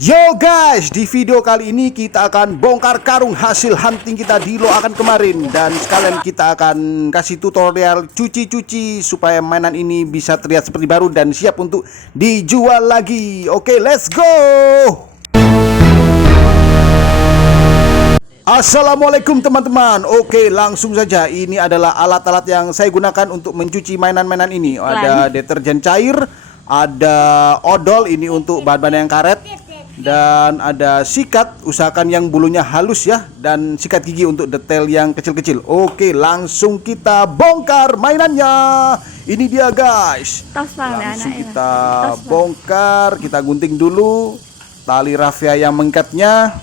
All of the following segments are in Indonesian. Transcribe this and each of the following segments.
Yo guys, di video kali ini kita akan bongkar karung hasil hunting kita di Loakan kemarin. Dan sekalian kita akan kasih tutorial cuci-cuci supaya mainan ini bisa terlihat seperti baru dan siap untuk dijual lagi. Oke, let's go. Assalamualaikum teman-teman. Oke, langsung saja. Ini adalah alat-alat yang saya gunakan untuk mencuci mainan-mainan ini. Ada deterjen cair, ada odol ini untuk bahan-bahan yang karet, dan ada sikat, usahakan yang bulunya halus ya, dan sikat gigi untuk detail yang kecil-kecil. Oke, langsung kita bongkar mainannya. Ini dia guys. Langsung kita bongkar, kita gunting dulu tali rafia yang mengikatnya.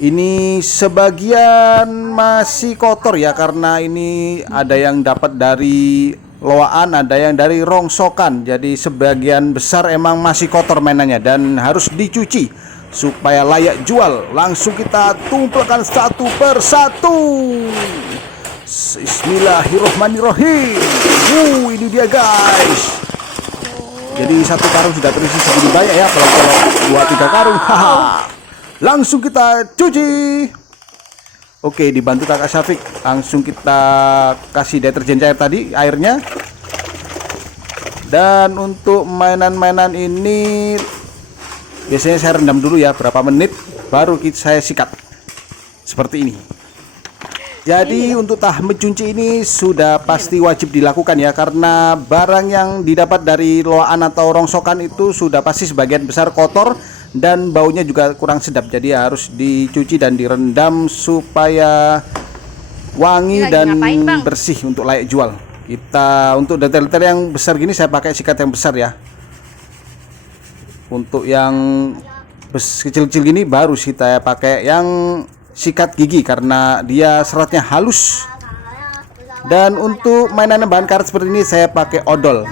Ini sebagian masih kotor ya, karena ini ada yang dapat dari loaan, ada yang dari rongsokan. Jadi sebagian besar emang masih kotor mainannya dan harus dicuci supaya layak jual. Langsung kita tumpulkan satu persatu. Bismillahirrohmanirrohim. Ini dia guys. Jadi satu karung sudah terisi segini banyak ya, kalau 2-3 karung. Langsung kita cuci. Oke, dibantu kakak Syafiq. Langsung kita kasih deterjen cair tadi, airnya. Dan untuk mainan-mainan ini biasanya saya rendam dulu ya, berapa menit, baru saya sikat seperti ini. Jadi untuk tahap mencuci ini sudah pasti wajib dilakukan ya, karena barang yang didapat dari loaan atau rongsokan itu sudah pasti sebagian besar kotor dan baunya juga kurang sedap. Jadi harus dicuci dan direndam supaya wangi dan bersih untuk layak jual. Kita untuk detail-detail yang besar gini saya pakai sikat yang besar ya. Untuk yang kecil-kecil gini baru saya pakai yang sikat gigi karena dia seratnya halus. Dan untuk mainan bahan karet seperti ini saya pakai odol.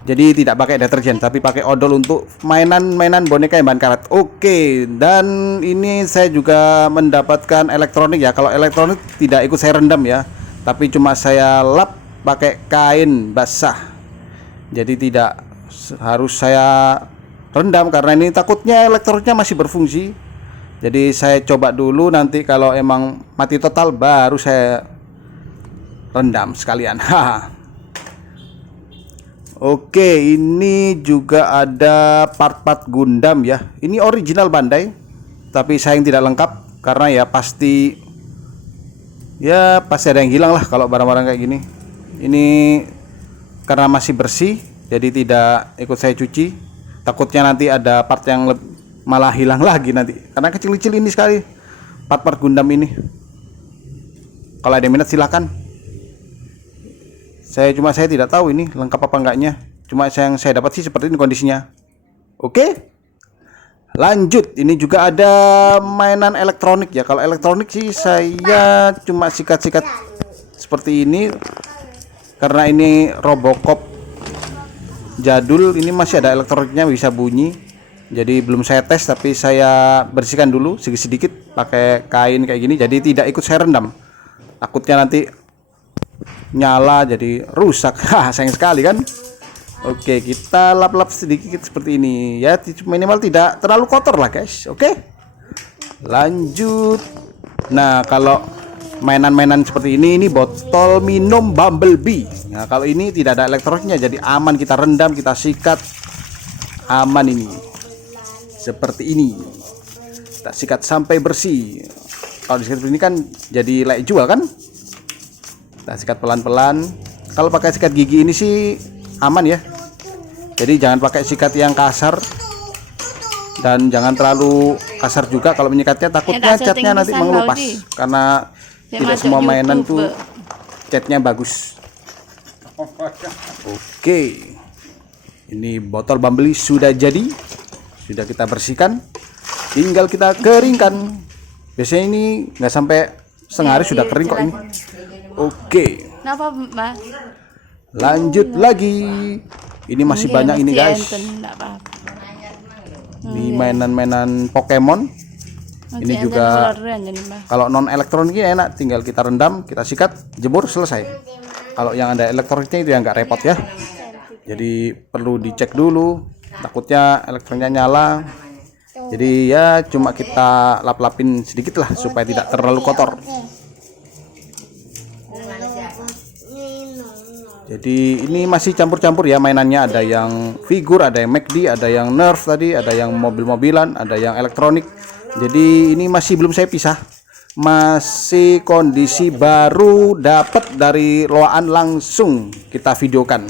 Jadi tidak pakai deterjen tapi pakai odol untuk mainan-mainan boneka yang bahan karet. Oke, dan ini saya juga mendapatkan elektronik ya. Kalau elektronik tidak ikut saya rendam ya, tapi cuma saya lap pakai kain basah. Jadi tidak harus saya rendam karena ini takutnya elektroniknya masih berfungsi. Jadi saya coba dulu, nanti kalau emang mati total baru saya rendam sekalian. Oke, ini juga ada part-part Gundam ya. Ini original Bandai, tapi sayang tidak lengkap karena ya pasti ada yang hilang lah kalau barang-barang kayak gini. Ini karena masih bersih, jadi tidak ikut saya cuci. Takutnya nanti ada part yang malah hilang lagi nanti, karena kecil-kecil ini sekali part-part Gundam ini. Kalau ada minat silakan. Saya tidak tahu ini lengkap apa enggaknya. Cuma yang saya dapat sih seperti ini kondisinya. Oke. Lanjut, ini juga ada mainan elektronik ya. Kalau elektronik sih saya cuma sikat-sikat seperti ini. Karena ini Robocop jadul, ini masih ada elektroniknya, bisa bunyi. Jadi belum saya tes, tapi saya bersihkan dulu sedikit-sedikit pakai kain kayak gini. Jadi tidak ikut saya rendam. Takutnya nanti nyala jadi rusak. Sayang sekali kan. Oke, kita lap-lap sedikit seperti ini ya, minimal tidak terlalu kotor lah guys. Oke, lanjut. Nah, kalau mainan-mainan seperti ini botol minum Bumblebee. Nah, kalau ini tidak ada elektroniknya, jadi aman, kita rendam, kita sikat, aman ini. Seperti ini, kita sikat sampai bersih. Kalau disikat seperti ini kan jadi layak jual kan. Kita sikat pelan-pelan. Kalau pakai sikat gigi ini sih aman ya. Jadi jangan pakai sikat yang kasar dan jangan terlalu kasar juga kalau menyikatnya, takutnya catnya nanti mengelupas karena tidak semua mainan tuh catnya bagus. Oke, ini botol Bumblebee sudah jadi, sudah kita bersihkan, tinggal kita keringkan. Biasanya ini nggak sampai setengah hari sudah kering kok ini. Oke. Lanjut lagi. Ini masih banyak ini guys. Ini mainan-mainan Pokemon. Ini juga kalau non elektroniknya enak, tinggal kita rendam, kita sikat, jemur, selesai. Kalau yang ada elektroniknya itu yang nggak repot ya. Jadi perlu dicek dulu, takutnya elektroniknya nyala. Jadi ya cuma kita lap-lapin sedikit lah supaya tidak terlalu kotor. Jadi ini masih campur-campur ya mainannya, ada yang figur, ada yang McD, ada yang Nerf tadi, ada yang mobil-mobilan, ada yang elektronik. Jadi ini masih belum saya pisah, masih kondisi baru dapat dari loaan langsung kita videokan.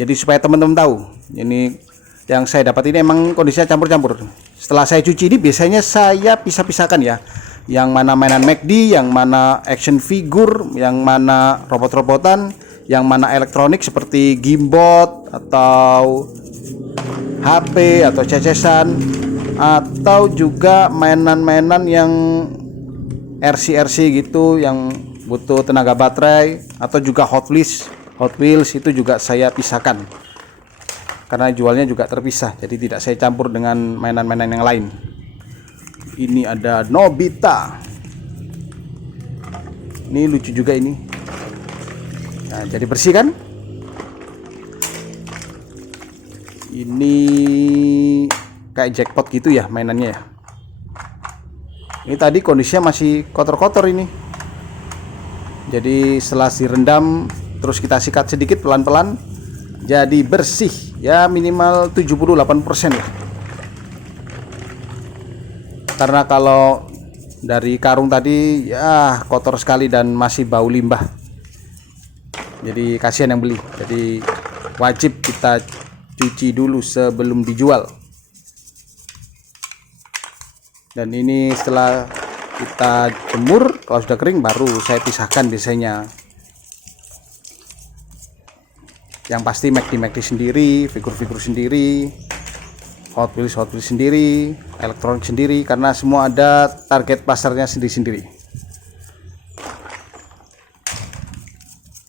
Jadi supaya teman-teman tahu, ini yang saya dapat ini emang kondisinya campur-campur. Setelah saya cuci ini biasanya saya pisah-pisahkan ya, yang mana mainan McD, yang mana action figure, yang mana robot-robotan, yang mana elektronik seperti gimbot atau HP atau cecesan, atau juga mainan-mainan yang RC gitu yang butuh tenaga baterai, atau juga Hot Wheels itu juga saya pisahkan karena jualnya juga terpisah, jadi tidak saya campur dengan mainan-mainan yang lain. Ini ada Nobita, ini lucu juga ini. Nah, jadi bersih kan? Ini kayak jackpot gitu ya mainannya ya. Ini tadi kondisinya masih kotor-kotor ini. Jadi setelah direndam terus kita sikat sedikit pelan-pelan, jadi bersih ya, minimal 78% lah. Karena kalau dari karung tadi ya kotor sekali dan masih bau limbah. Jadi kasihan yang beli. Jadi wajib kita cuci dulu sebelum dijual. Dan ini setelah kita jemur, kalau sudah kering baru saya pisahkan biasanya. Yang pasti McD sendiri, figur-figur sendiri, Hot Wheels sendiri, elektronik sendiri, karena semua ada target pasarnya sendiri-sendiri.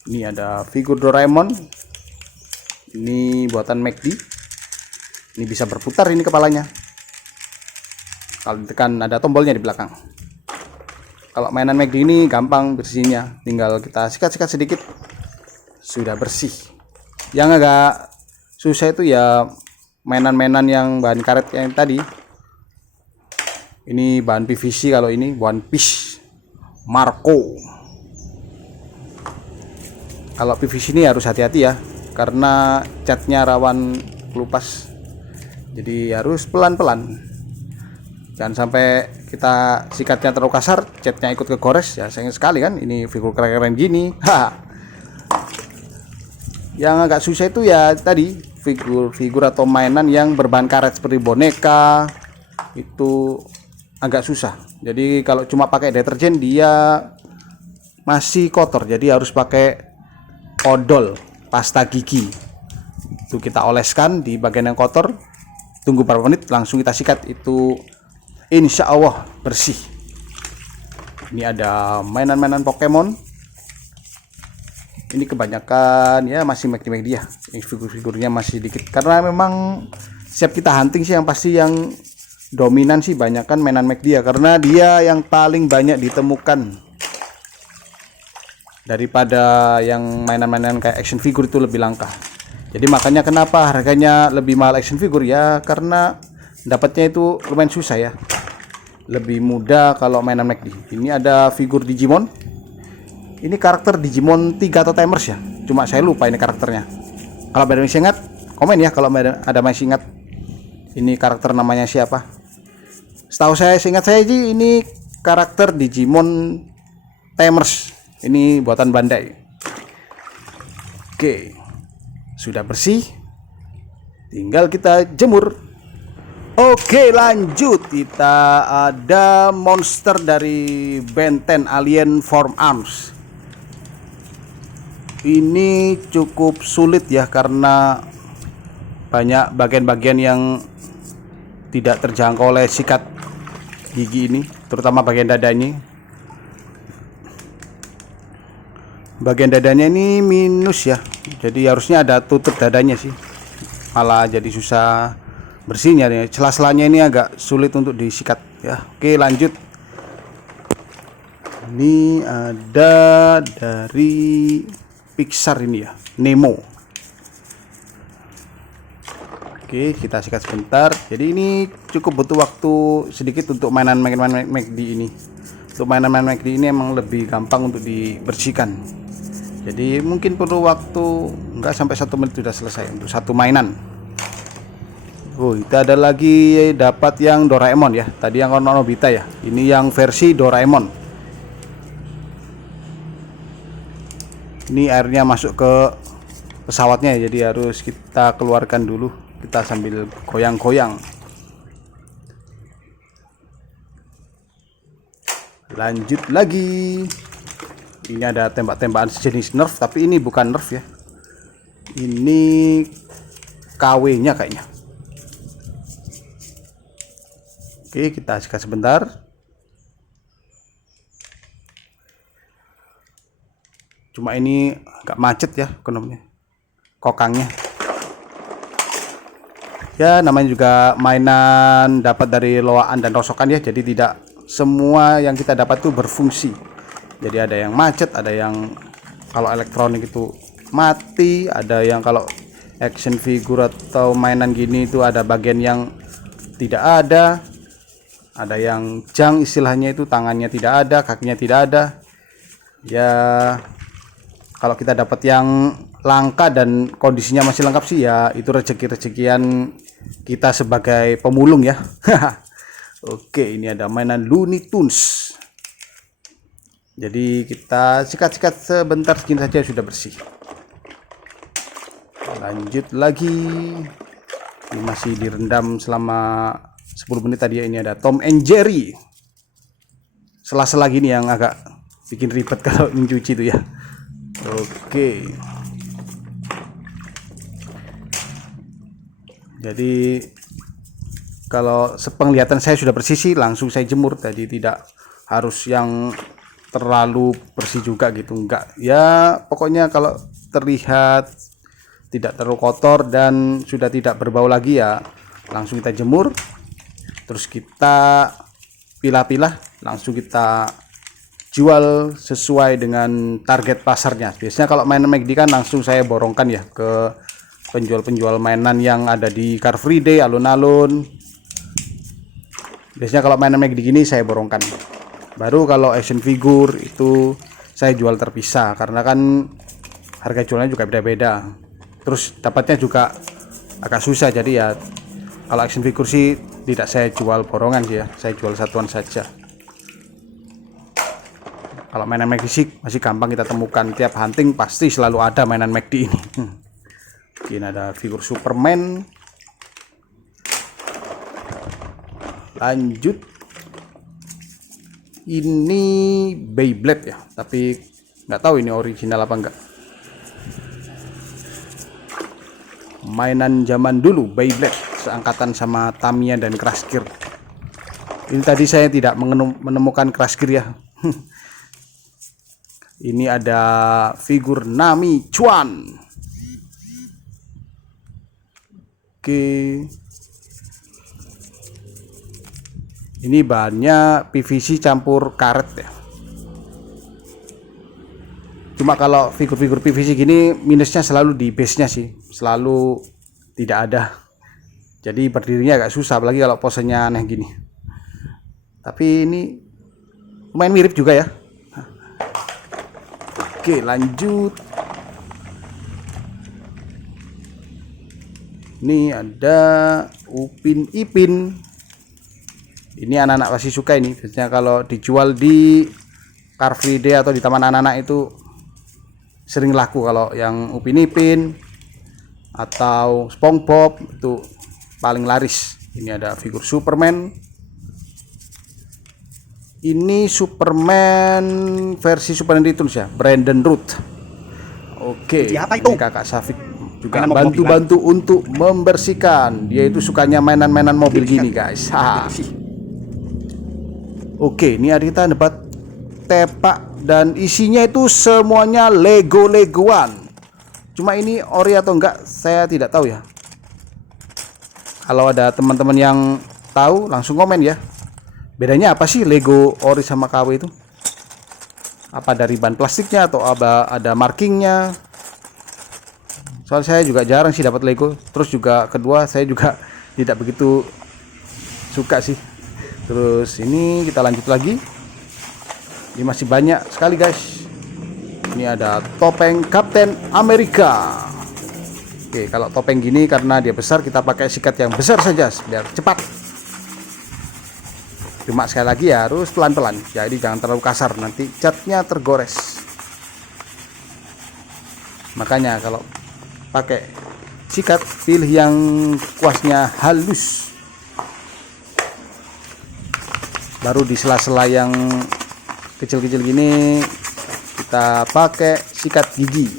Ini ada figur Doraemon, ini buatan McD. Ini bisa berputar ini kepalanya. Kalau ditekan ada tombolnya di belakang. Kalau mainan McD ini gampang bersihnya, tinggal kita sikat-sikat sedikit sudah bersih. Yang agak susah itu ya mainan-mainan yang bahan karet yang tadi. Ini bahan PVC, kalau ini One Piece Marco. Kalau PVC ini harus hati-hati ya, karena catnya rawan kelupas. Jadi harus pelan-pelan. Jangan sampai kita sikatnya terlalu kasar, catnya ikut kegores ya, sayang sekali kan. Ini figur keren-keren gini. Yang agak susah itu ya tadi figur atau mainan yang berbahan karet seperti boneka, itu agak susah. Jadi kalau cuma pakai deterjen dia masih kotor, jadi harus pakai odol pasta gigi. Itu kita oleskan di bagian yang kotor, tunggu beberapa menit, langsung kita sikat, itu insya Allah bersih. Ini ada mainan-mainan Pokemon. Ini kebanyakan ya masih McD ya, figur-figurnya masih dikit, karena memang siap kita hunting sih yang pasti yang dominan sih banyak kan mainan McD ya, karena dia yang paling banyak ditemukan daripada yang mainan-mainan kayak action figure, itu lebih langka. Jadi makanya kenapa harganya lebih mahal action figure ya, karena dapatnya itu lumayan susah ya, lebih mudah kalau mainan McD. Ini ada figur Digimon. Ini karakter Digimon 3 atau Timers ya, cuma saya lupa ini karakternya. Kalau ada yang masih ingat komen ya, kalau ada masih ingat ini karakter namanya siapa. Setahu saya, seingat saya ini karakter Digimon Timers. Ini buatan Bandai. Oke, sudah bersih, tinggal kita jemur. Oke, lanjut. Kita ada monster dari Ben 10 Alien Form Arms. Ini cukup sulit ya, karena banyak bagian-bagian yang tidak terjangkau oleh sikat gigi ini, terutama bagian dadanya. Bagian dadanya ini minus ya, jadi harusnya ada tutup dadanya sih, malah jadi susah bersihnya nih. Celah-celahnya ini agak sulit untuk disikat ya. Oke, lanjut. Ini ada dari Pixar ini ya, Nemo. Oke, kita sikat sebentar. Jadi ini cukup butuh waktu sedikit untuk mainan McD ini. Untuk mainan McD ini emang lebih gampang untuk dibersihkan. Jadi mungkin perlu waktu enggak sampai 1 menit sudah selesai untuk satu mainan. Oh, kita ada lagi dapat yang Doraemon ya. Tadi yang warna Nobita ya. Ini yang versi Doraemon. Ini airnya masuk ke pesawatnya ya, jadi harus kita keluarkan dulu. Kita sambil goyang-goyang. Lanjut lagi. Ini ada tembak-tembakan sejenis nerf, tapi ini bukan nerf ya. Ini KW-nya kayaknya. Oke, kita sikat sebentar. Cuma ini agak macet ya ekonominya, kokangnya. Ya namanya juga mainan dapat dari loaan dan rosokan ya, jadi tidak semua yang kita dapat itu berfungsi. Jadi ada yang macet, ada yang kalau elektronik itu mati, ada yang kalau action figure atau mainan gini itu ada bagian yang tidak ada yang jang istilahnya, itu tangannya tidak ada, kakinya tidak ada. Ya kalau kita dapat yang langka dan kondisinya masih lengkap sih ya, itu rezeki-rezekian kita sebagai pemulung ya. Oke, ini ada mainan Looney Tunes. Jadi kita sikat-sikat sebentar, segini saja sudah bersih. Lanjut lagi. Ini masih direndam selama 10 menit tadi ya. Ini ada Tom and Jerry. Sela-sela gini yang agak bikin ribet kalau mencuci itu ya. Oke. Jadi kalau sepenglihatan saya sudah bersih sih, langsung saya jemur. Tadi tidak harus yang terlalu bersih juga gitu, enggak. Ya pokoknya kalau terlihat tidak terlalu kotor dan sudah tidak berbau lagi ya langsung kita jemur. Terus kita pilah-pilah, langsung kita jual sesuai dengan target pasarnya. Biasanya kalau mainan McD kan langsung saya borongkan ya ke penjual-penjual mainan yang ada di Car Free Day, alun-alun. Biasanya kalau mainan McD gini saya borongkan. Baru kalau action figure itu saya jual terpisah, karena kan harga jualnya juga beda-beda. Terus dapatnya juga agak susah, jadi ya kalau action figure sih tidak saya jual borongan sih ya, saya jual satuan saja. Kalau mainan McD sih masih gampang kita temukan, tiap hunting pasti selalu ada mainan McD ini. Ini ada figur Superman. Lanjut, ini Beyblade ya, tapi nggak tahu ini original apa enggak. Mainan zaman dulu Beyblade, seangkatan sama Tamiya dan Crash Gear. Ini tadi saya tidak menemukan Crash Gear ya. Ini ada figur Nami Chuan. Oke. Ini bahannya PVC campur karet ya. Cuma kalau figur-figur PVC gini minusnya selalu di base-nya sih, selalu tidak ada. Jadi berdirinya agak susah, apalagi kalau posenya aneh gini. Tapi ini lumayan mirip juga ya. Oke, lanjut. Ini ada Upin Ipin. Ini anak-anak pasti suka ini. Biasanya kalau dijual di Car Free Day atau di taman anak-anak itu sering laku. Kalau yang Upin Ipin atau SpongeBob itu paling laris. Ini ada figur Superman. Ini Superman versi Super Nintendo ya, Brandon Root. Oke, ini kakak Safik juga bantu-bantu untuk membersihkan. Dia itu sukanya mainan-mainan mobil gini guys. Oke, ini ada kita dapat tepak dan isinya itu semuanya Lego-Legoan. Cuma ini ori atau enggak saya tidak tahu ya. Kalau ada teman-teman yang tahu langsung komen ya. Bedanya apa sih Lego ori sama KW itu? Apa dari bahan plastiknya atau ada markingnya? Soal saya juga jarang sih dapat Lego. Terus juga kedua saya juga tidak begitu suka sih. Terus ini kita lanjut lagi. Ini masih banyak sekali guys. Ini ada topeng Kapten Amerika. Oke, kalau topeng gini karena dia besar kita pakai sikat yang besar saja biar cepat. Cuma sekali lagi ya harus pelan-pelan. Jadi jangan terlalu kasar, nanti catnya tergores. Makanya kalau pakai sikat pilih yang kuasnya halus. Baru di sela-sela yang kecil-kecil gini kita pakai sikat gigi.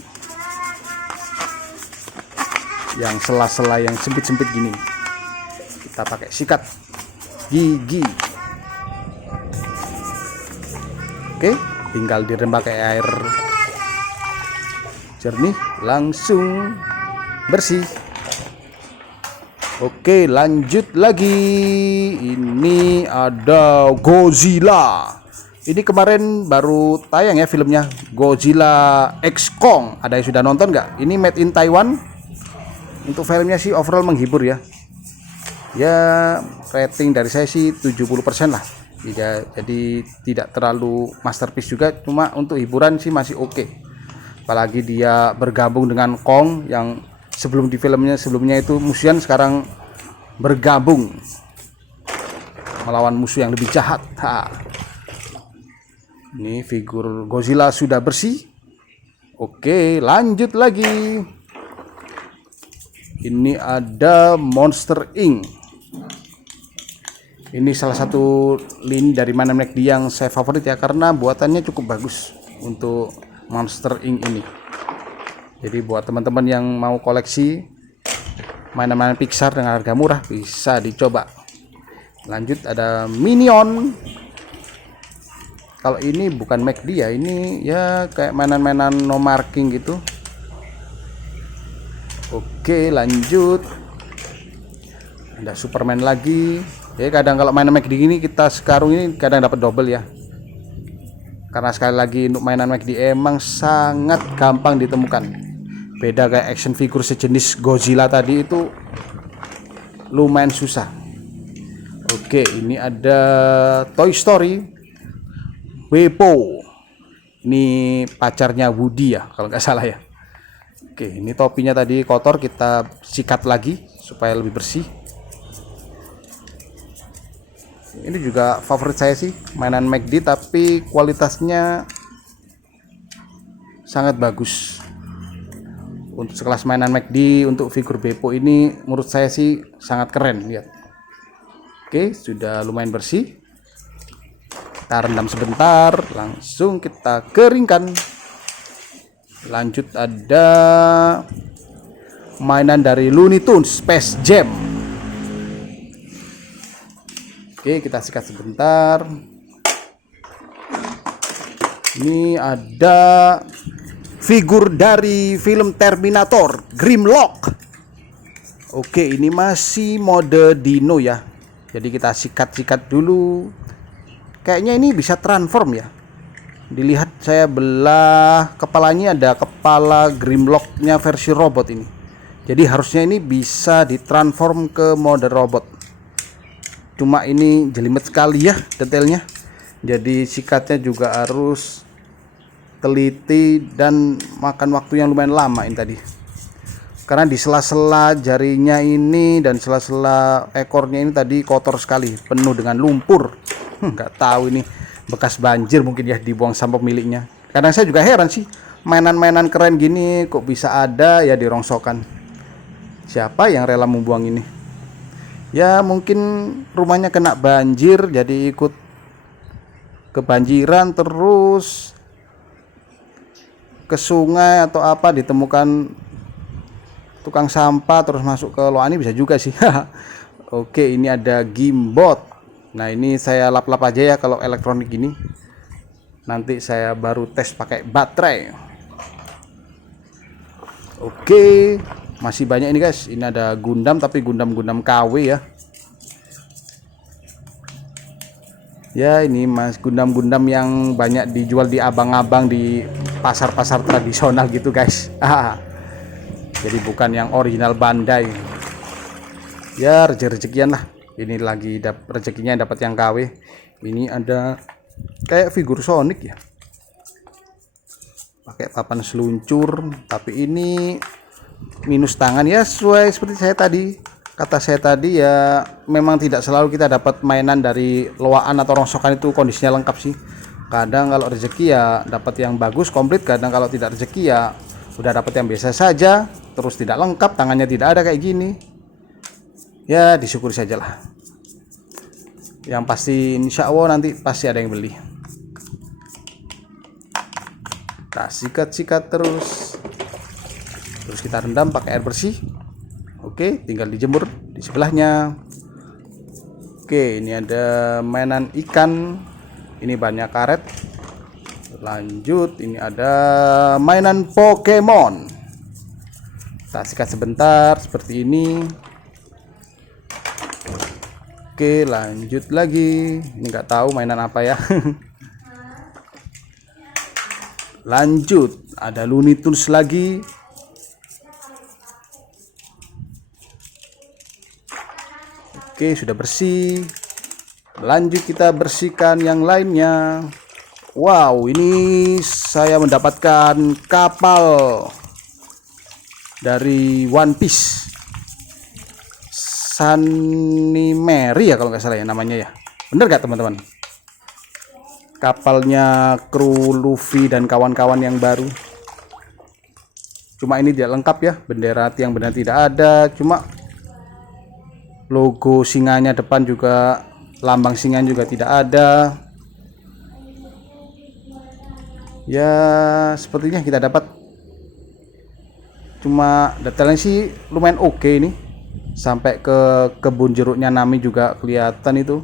Yang sela-sela yang sempit-sempit gini kita pakai sikat gigi. Oke, tinggal direndam pakai air jernih langsung bersih. Oke, lanjut lagi. Ini ada Godzilla. Ini kemarin baru tayang ya filmnya, Godzilla X Kong. Ada yang sudah nonton nggak? Ini made in Taiwan. Untuk filmnya sih overall menghibur ya. Ya rating dari saya sih 70% lah. Jadi tidak terlalu masterpiece juga, cuma untuk hiburan sih masih oke. Apalagi dia bergabung dengan Kong yang sebelum di filmnya sebelumnya itu musuhan, sekarang bergabung melawan musuh yang lebih jahat. Ini figur Godzilla sudah bersih. Oke, lanjut lagi. Ini ada Monster Inc. Ini salah satu lini dari Mana McD yang saya favorit ya, karena buatannya cukup bagus untuk Monster Inc. ini. Jadi buat teman-teman yang mau koleksi mainan-mainan Pixar dengan harga murah bisa dicoba. Lanjut ada Minion. Kalau ini bukan McD ya, ini ya kayak mainan-mainan no marking gitu. Oke, lanjut. Ada Superman lagi. Ya kadang kalau mainan McD ini kita sekarang ini kadang dapat double ya. Karena sekali lagi untuk mainan McD emang sangat gampang ditemukan. Beda kayak action figure sejenis Godzilla tadi itu lumayan susah. Oke, ini ada Toy Story Beppo. Ini pacarnya Woody ya kalau nggak salah ya. Oke, ini topinya tadi kotor, kita sikat lagi supaya lebih bersih. Ini juga favorit saya sih, mainan McD tapi kualitasnya sangat bagus. Untuk sekelas mainan McD untuk figur Beppo ini menurut saya sih sangat keren, lihat. Oke, sudah lumayan bersih. Kita rendam sebentar, langsung kita keringkan. Lanjut ada mainan dari Looney Tunes Space Jam. Oke, kita sikat sebentar. Ini ada figur dari film Terminator Grimlock. Oke, ini masih mode dino ya. Jadi kita sikat-sikat dulu. Kayaknya ini bisa transform ya. Dilihat saya belah kepalanya, ada kepala Grimlock-nya versi robot ini. Jadi harusnya ini bisa ditransform ke mode robot. Cuma ini jelimet sekali ya detailnya. Jadi sikatnya juga harus teliti dan makan waktu yang lumayan lama ini tadi. Karena di sela-sela jarinya ini dan sela-sela ekornya ini tadi kotor sekali, penuh dengan lumpur. Nggak tahu ini bekas banjir mungkin ya, dibuang sama pemiliknya. Kadang saya juga heran sih, mainan-mainan keren gini kok bisa ada ya dirongsokan. Siapa yang rela membuang ini? Ya mungkin rumahnya kena banjir jadi ikut kebanjiran, terus ke sungai atau apa, ditemukan tukang sampah terus masuk ke loani, bisa juga sih. Oke, ini ada Gimbot. Nah ini saya lap-lap aja ya kalau elektronik gini. Nanti saya baru tes pakai baterai. Oke, masih banyak ini guys. Ini ada Gundam tapi Gundam KW ya. Ya ini mas Gundam yang banyak dijual di abang-abang di pasar-pasar tradisional gitu guys. jadi bukan yang original Bandai. Ya rezeki-rezekian lah. Ini lagi rezekinya dapat yang KW. Ini ada kayak figur Sonic ya, pakai papan seluncur, tapi ini minus tangan ya, sesuai seperti kata saya tadi ya, memang tidak selalu kita dapat mainan dari loaan atau rongsokan itu kondisinya lengkap sih. Kadang kalau rezeki ya dapat yang bagus komplit, kadang kalau tidak rezeki ya udah dapat yang biasa saja, terus tidak lengkap, tangannya tidak ada kayak gini. Ya disyukuri saja lah. Yang pasti insya Allah nanti pasti ada yang beli. Kita sikat-sikat terus kita rendam pakai air bersih. Oke, tinggal dijemur di sebelahnya. Oke, ini ada mainan ikan, ini banyak karet. Lanjut, ini ada mainan Pokemon. Kita sikat sebentar seperti ini. Oke, lanjut lagi. Ini nggak tahu mainan apa ya. Lanjut, ada Looney Tunes lagi. Oke, sudah bersih. Lanjut kita bersihkan yang lainnya. Wow, ini saya mendapatkan kapal dari One Piece. Sunny Mary ya kalau nggak salah ya namanya ya. Bener nggak teman-teman? Kapalnya kru Luffy dan kawan-kawan yang baru. Cuma ini tidak lengkap ya, bendera tiang benar tidak ada, cuma logo singanya depan juga, lambang singanya juga tidak ada. Ya sepertinya kita dapat, cuma detailnya sih lumayan oke ini. Sampai ke kebun jeruknya Nami juga kelihatan itu.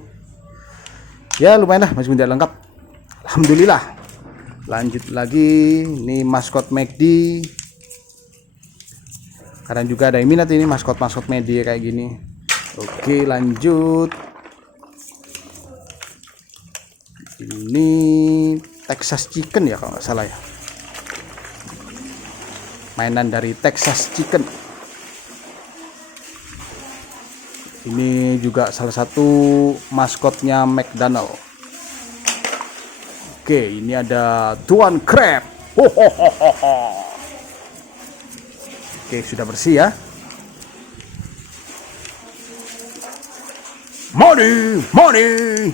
Ya lumayan lah, masih tidak lengkap. Alhamdulillah. Lanjut lagi, ini maskot McD. Kadang juga ada yang minat ini maskot-maskot McD kayak gini. Oke, lanjut. Ini Texas Chicken ya kalau nggak salah ya. Mainan dari Texas Chicken. Ini juga salah satu maskotnya McDonald. Oke, ini ada Tuan Crab. Oke, sudah bersih ya. Money.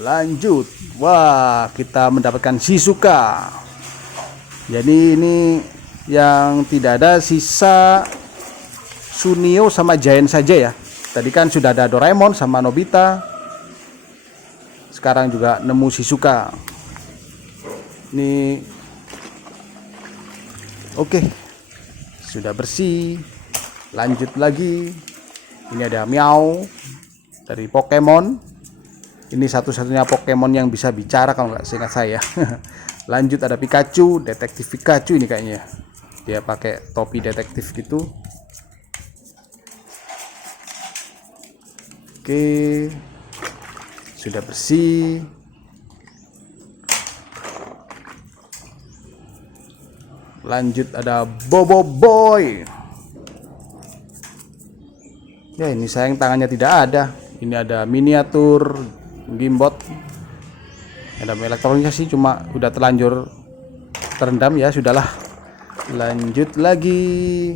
Lanjut. Wah, kita mendapatkan Shizuka. Jadi ini yang tidak ada sisa Sunio sama Giant saja ya. Tadi kan sudah ada Doraemon sama Nobita. Sekarang juga nemu Shizuka. Ini oke. Sudah bersih. Lanjut lagi. Ini ada Meow dari Pokemon. Ini satu-satunya Pokemon yang bisa bicara kalau nggak seingat saya. Lanjut ada Pikachu, detektif Pikachu ini kayaknya. Dia pakai topi detektif gitu. Oke, sudah bersih. Lanjut ada Bobo Boy. Ya ini sayang tangannya tidak ada. Ini ada miniatur Gamebot. Ada elektroniknya sih, cuma udah terlanjur terendam ya, sudahlah. Lanjut lagi.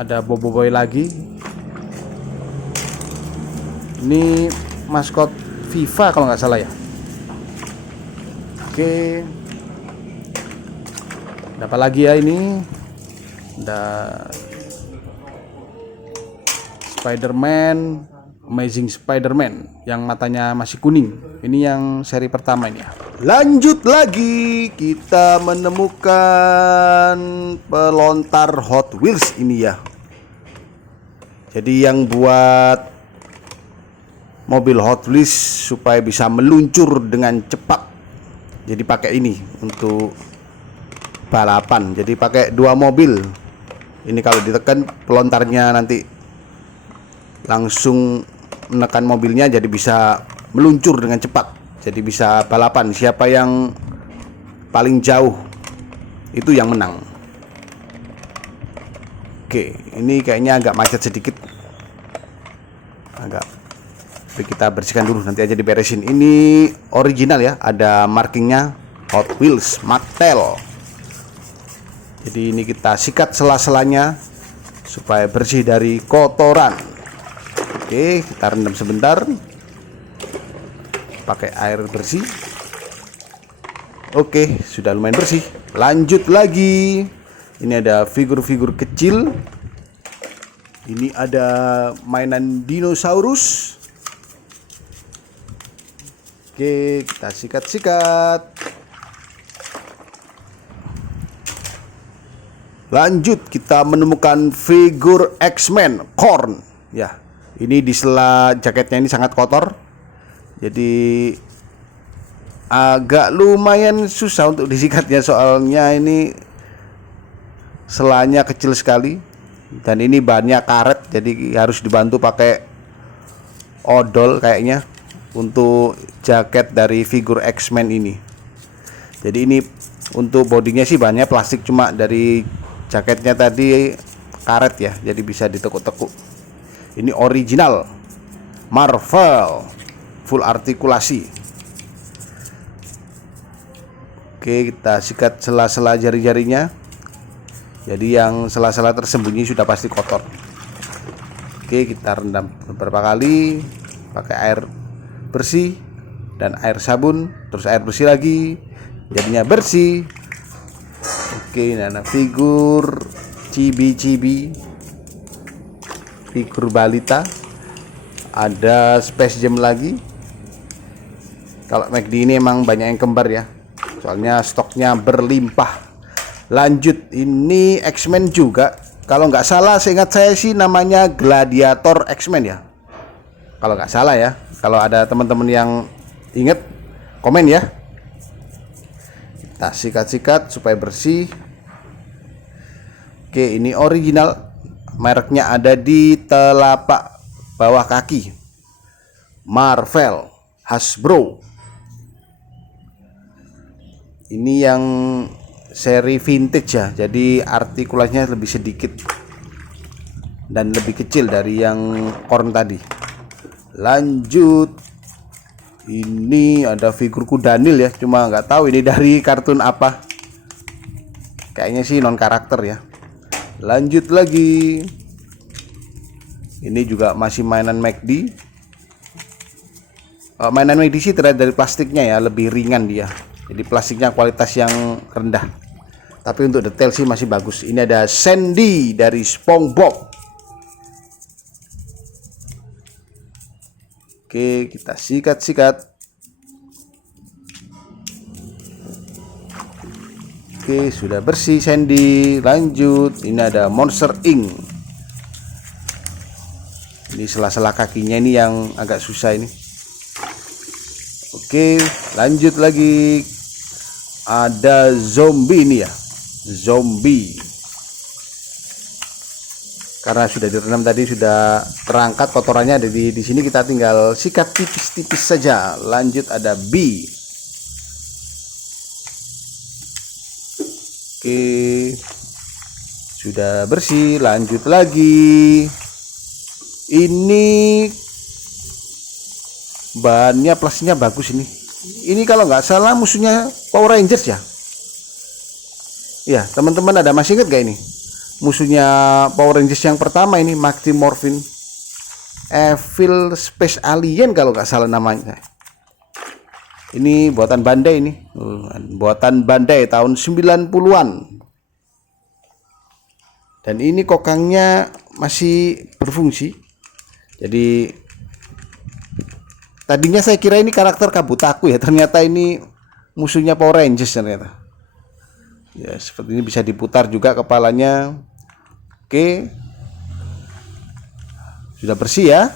Ada Bobo Boy lagi. Ini maskot FIFA kalau nggak salah ya. Oke. Ada apa lagi ya ini? Ada Spider-Man, Amazing Spider-Man yang matanya masih kuning. Ini yang seri pertama ini ya. Lanjut lagi, kita menemukan pelontar Hot Wheels ini ya. Jadi yang buat mobil Hot Wheels supaya bisa meluncur dengan cepat. Jadi pakai ini untuk balapan. Jadi pakai dua mobil. Ini kalau ditekan pelontarnya nanti langsung menekan mobilnya, jadi bisa meluncur dengan cepat. Jadi bisa balapan siapa yang paling jauh itu yang menang. Oke, ini kayaknya agak macet sedikit. Kita bersihkan dulu, nanti aja diberesin. Ini original ya, ada markingnya Hot Wheels Mattel. Jadi ini kita sikat sela-selanya supaya bersih dari kotoran. Oke, kita rendam sebentar pakai air bersih. Oke, sudah lumayan bersih. Lanjut lagi. Ini ada figur-figur kecil. Ini ada mainan dinosaurus. Oke, kita sikat-sikat. Lanjut, kita menemukan figur X-Men Korn. Ya, ini di sela jaketnya ini sangat kotor. Jadi agak lumayan susah untuk disikatnya, soalnya ini selanya kecil sekali dan ini bahannya karet, jadi harus dibantu pakai odol kayaknya untuk jaket dari figur X-Men ini. Jadi ini untuk bodinya sih bahannya plastik, cuma dari jaketnya tadi karet ya, jadi bisa ditekuk-tekuk. Ini original Marvel, full artikulasi. Oke, kita sikat sela-sela jari-jarinya. Jadi yang sela-sela tersembunyi sudah pasti kotor. Oke, kita rendam beberapa kali pakai air bersih dan air sabun, terus air bersih lagi, jadinya bersih. Oke, ini ada figur cibi-cibi, figur balita, ada Space Jam lagi. Kalau McD ini emang banyak yang kembar ya, soalnya stoknya berlimpah. Lanjut, ini X-Men juga. Kalau nggak salah, seingat saya sih namanya Gladiator X-Men ya. Kalau nggak salah ya. Kalau ada teman-teman yang inget, komen ya. Kita sikat-sikat supaya bersih. Oke, ini original. Mereknya ada di telapak bawah kaki. Marvel, Hasbro. Ini yang seri vintage ya, jadi artikulasinya lebih sedikit dan lebih kecil dari yang Korn tadi. Lanjut, ini ada figurku Daniel ya, cuma nggak tahu ini dari kartun apa, kayaknya sih non karakter ya. Lanjut lagi, ini juga masih mainan McD. Mainan McD sih terlihat dari plastiknya ya, lebih ringan dia, jadi plastiknya kualitas yang rendah. Tapi untuk detail sih masih bagus. Ini ada Sandy dari SpongeBob. Oke, kita sikat-sikat. Oke, sudah bersih Sandy. Lanjut, ini ada Monster Inc. Ini sela-sela kakinya ini yang agak susah ini. Oke, lanjut lagi. Ada zombie ini ya. Zombie, karena sudah direndam tadi, sudah terangkat kotorannya ada di sini, kita tinggal sikat tipis-tipis saja. Lanjut, ada B. Oke, sudah bersih. Lanjut lagi, ini bahannya plastiknya bagus ini. Ini kalau nggak salah musuhnya Power Rangers ya. Ya, teman-teman masih ingat gak ini? Musuhnya Power Rangers yang pertama ini, Maxi Morphin Evil Space Alien kalau nggak salah namanya. Ini buatan Bandai ini. Buatan Bandai tahun 90-an. Dan ini kokangnya masih berfungsi. Jadi tadinya saya kira ini karakter Kabutaku ya, ternyata ini musuhnya Power Rangers ternyata. Ya, seperti ini, bisa diputar juga kepalanya. Oke, sudah bersih ya.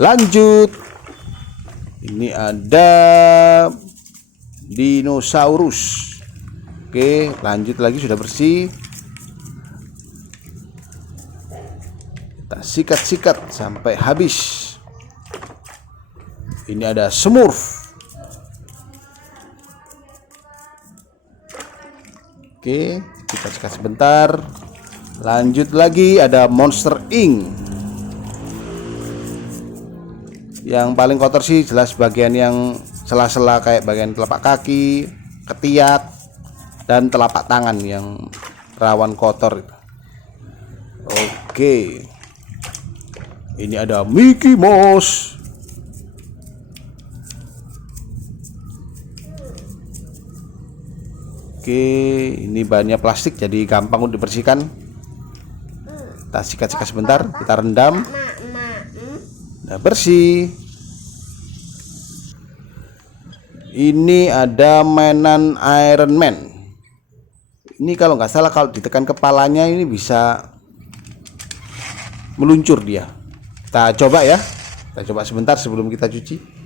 Lanjut, ini ada dinosaurus. Oke, lanjut lagi, sudah bersih. Kita sikat-sikat sampai habis. Ini ada Smurf. Oke, kita cek sebentar. Lanjut lagi, ada Monster Inc. Yang paling kotor sih jelas bagian yang sela-sela, kayak bagian telapak kaki, ketiak, dan telapak tangan yang rawan kotor. Oke, ini ada Mickey Mouse. Oke, ini bahannya plastik jadi gampang untuk dibersihkan. Kita sikat-sikat sebentar, kita rendam. Nah, bersih. Ini ada mainan Iron Man. Ini kalau nggak salah kalau ditekan kepalanya ini bisa meluncur dia. Kita coba ya. Kita coba sebentar sebelum kita cuci.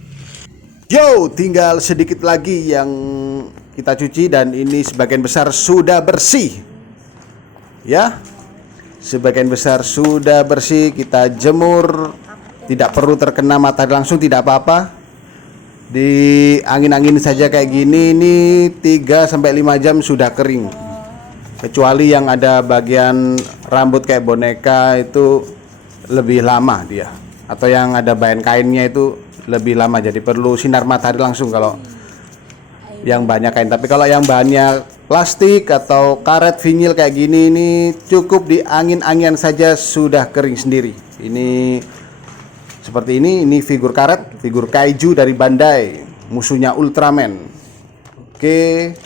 Yo, tinggal sedikit lagi yang kita cuci dan ini sebagian besar sudah bersih. Ya. Sebagian besar sudah bersih, kita jemur. Tidak perlu terkena matahari langsung, tidak apa-apa. Di angin-angin saja kayak gini, ini 3-5 jam sudah kering. Kecuali yang ada bagian rambut kayak boneka itu lebih lama dia. Atau yang ada bahan kainnya itu lebih lama, jadi perlu sinar matahari langsung kalau yang banyak kain. Tapi kalau yang bahannya plastik atau karet vinil kayak gini, ini cukup di angin-anginan saja sudah kering sendiri. Ini seperti ini figur karet, figur kaiju dari Bandai, musuhnya Ultraman. Oke.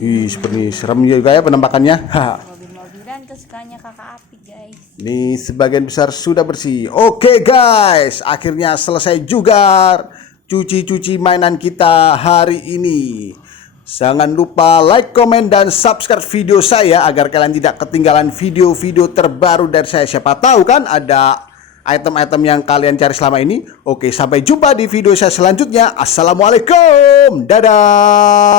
Seperti serem juga ya penampakannya. Mobil-mobilan kesukaannya kakak Api, guys. Ini sebagian besar sudah bersih. Oke guys, akhirnya selesai juga cuci-cuci mainan kita hari ini. Jangan lupa like, komen, dan subscribe video saya agar kalian tidak ketinggalan video-video terbaru dari saya. Siapa tahu kan ada item-item yang kalian cari selama ini. Oke, sampai jumpa di video saya selanjutnya. Assalamualaikum. Dadah.